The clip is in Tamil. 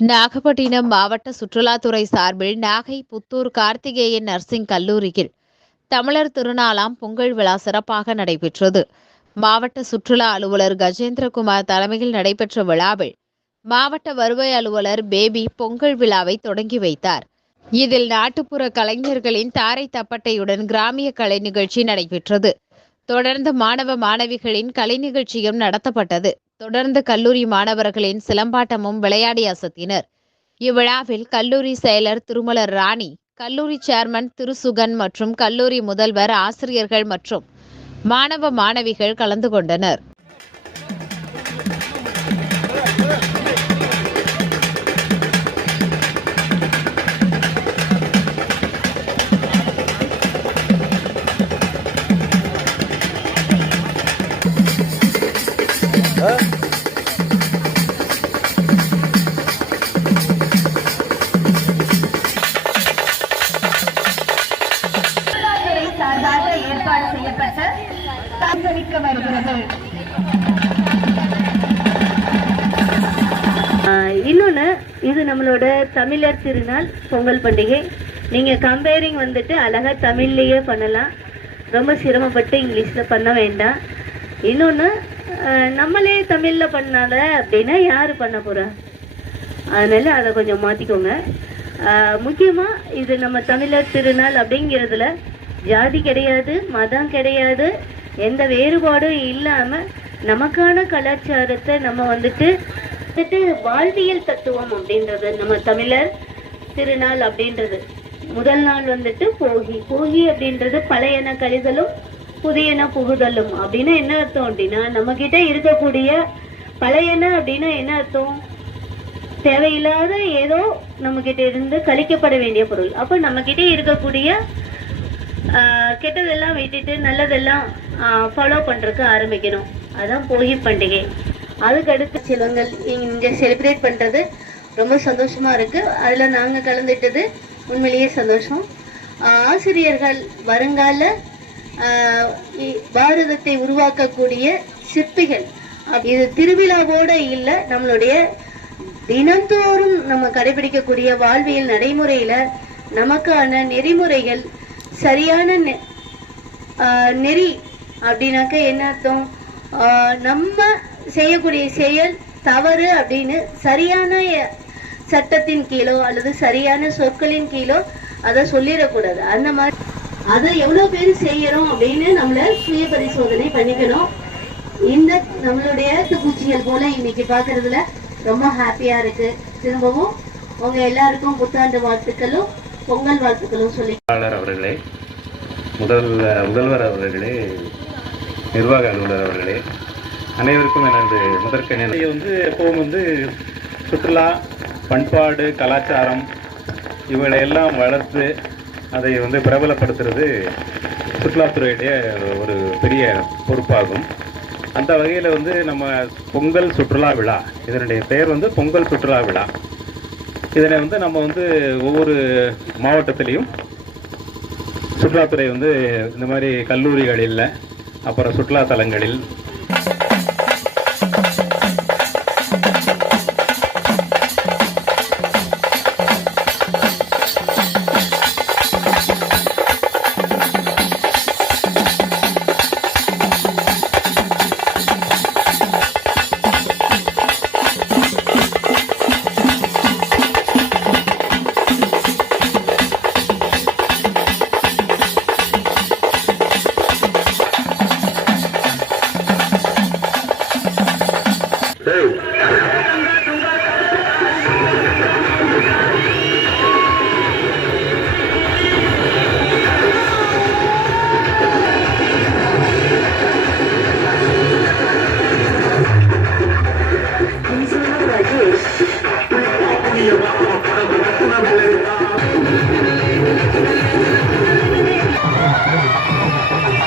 நாகப்பட்டினம் மாவட்ட சுற்றுலாத்துறை சார்பில் நாகை புத்தூர் கார்த்திகேயன் நர்சிங் கல்லூரியில் தமிழர் திருநாளாம் பொங்கல் விழா சிறப்பாக நடைபெற்றது. மாவட்ட சுற்றுலா அலுவலர் கஜேந்திரகுமார் தலைமையில் நடைபெற்ற விழாவில் மாவட்ட வருவாய் அலுவலர் பேபி பொங்கல் விழாவை தொடங்கி வைத்தார். இதில் நாட்டுப்புற கலைஞர்களின் தாரை தப்பட்டையுடன் கிராமிய கலை நிகழ்ச்சி நடைபெற்றது. தொடர்ந்து மாணவ மாணவிகளின் கலை நிகழ்ச்சியும் நடத்தப்பட்டது. தொடர்ந்து கல்லூரி மாணவர்களின் சிலம்பாட்டமும் விளையாடி அசத்தினர் இவ்விழாவில் கல்லூரி செயலர் திருமலர் ராணி கல்லூரி சேர்மன் திருசுகன் மற்றும் கல்லூரி முதல்வர் ஆசிரியர்கள் மற்றும் மாணவ மாணவிகள் கலந்து கொண்டனர் Huh? ஏற்பாடு வருகிறது இன்னொன்று இது நம்மளோட தமிழர் திருநாள் பொங்கல் பண்டிகை. நீங்கள் கம்பேரிங் வந்துட்டு அழகாக தமிழ்லேயே பண்ணலாம். ரொம்ப சிரமப்பட்டு இங்கிலீஷில் பண்ண வேண்டாம். இன்னொன்று நம்மளே தமிழில் பண்ணால அப்படின்னா யார் பண்ண போகிறா அதனால் அதை கொஞ்சம் மாற்றிக்கோங்க முக்கியமாக இது நம்ம தமிழர் திருநாள் அப்படிங்கிறதுல ஜாதி கிடையாது மதம் கிடையாது எந்த வேறுபாடும் இல்லாமல் நமக்கான கலாச்சாரத்தை நம்ம வந்துட்டு வந்துட்டு வாழ்வியல் தத்துவம் அப்படின்றது நம்ம தமிழர் திருநாள் அப்படின்றது. முதல் நாள் வந்துட்டு போகி. போகி அப்படின்றது பழையன கழிதலும் புதியன புகுதலும் அப்படின்னா என்ன அர்த்தம் அப்படின்னா நம்ம கிட்ட இருக்கக்கூடிய பழையன அப்படின்னா என்ன அர்த்தம்? தேவையில்லாத ஏதோ நம்ம கிட்ட இருந்து கழிக்கப்பட வேண்டிய பொருள். அப்போ நம்ம கிட்ட இருக்கக்கூடிய கெட்டதெல்லாம் விட்டுட்டு நல்லதெல்லாம் ஃபாலோ பண்ணுறக்கு ஆரம்பிக்கணும். அதான் போகி பண்டிகை. அதுக்கடுத்து செல்வங்கள் இங்கே செலிப்ரேட் பண்ணுறது ரொம்ப சந்தோஷமாக இருக்குது அதில் நாங்கள் கலந்துட்டது உண்மையிலேயே சந்தோஷம். ஆசிரியர்கள் வருங்கால இ- பாரதத்தை உருவாக்கக்கூடிய சிற்பிகள். இது திருவிழாவோட இல்லை நம்மளுடைய தினந்தோறும் நம்ம கடைபிடிக்கக்கூடிய வாழ்வியல் நடைமுறையில் நமக்கான நெறிமுறைகள் சரியான நெ- ஆஹ் நெறி அப்படின்னாக்க என்ன அர்த்தம்? ஆஹ் நம்ம செய்யக்கூடிய செயல் தவறு அப்படின்னு சரியான சட்டத்தின் கீழோ அல்லது சரியான சொற்களின் கீழோ அதை சொல்லிடக்கூடாது. அந்த மாதிரி அதை எவ்வளவு பேர் செய்யறோம் அப்படின்னு நம்மள சுய பரிசோதனை பண்ணிக்கணும். இந்த நம்மளுடைய பூச்சிகள் போல இன்னைக்கு பாக்குறதுல ரொம்ப ஹாப்பியா இருக்கு. திரும்பவும் உங்க எல்லாருக்கும் புத்தாண்டு வாழ்த்துக்களும். பொங்கல் வாழ்த்துக்களும் சொல்லி அவர்களே முதல் முதல்வர் அவர்களே நிர்வாக அலுவலர் அவர்களே அனைவருக்கும் எனது முதற்கண் இதை வந்து எப்பவும் வந்து சுற்றுலா பண்பாடு கலாச்சாரம் இவளை எல்லாம் வளர்த்து அதை வந்து பிரபலப்படுத்துறது சுற்றுலாத்துறையுடைய ஒரு பெரிய பொறுப்பாகும். அந்த வகையில் வந்து நம்ம பொங்கல் சுற்றுலா விழா இதனுடைய பெயர் வந்து பொங்கல் சுற்றுலா விழா. இதனை வந்து நம்ம வந்து ஒவ்வொரு மாவட்டத்திலையும் சுற்றுலாத்துறை வந்து இந்த மாதிரி கல்லூரிகளில் அப்புறம் சுற்றுலா தலங்களில் どうも。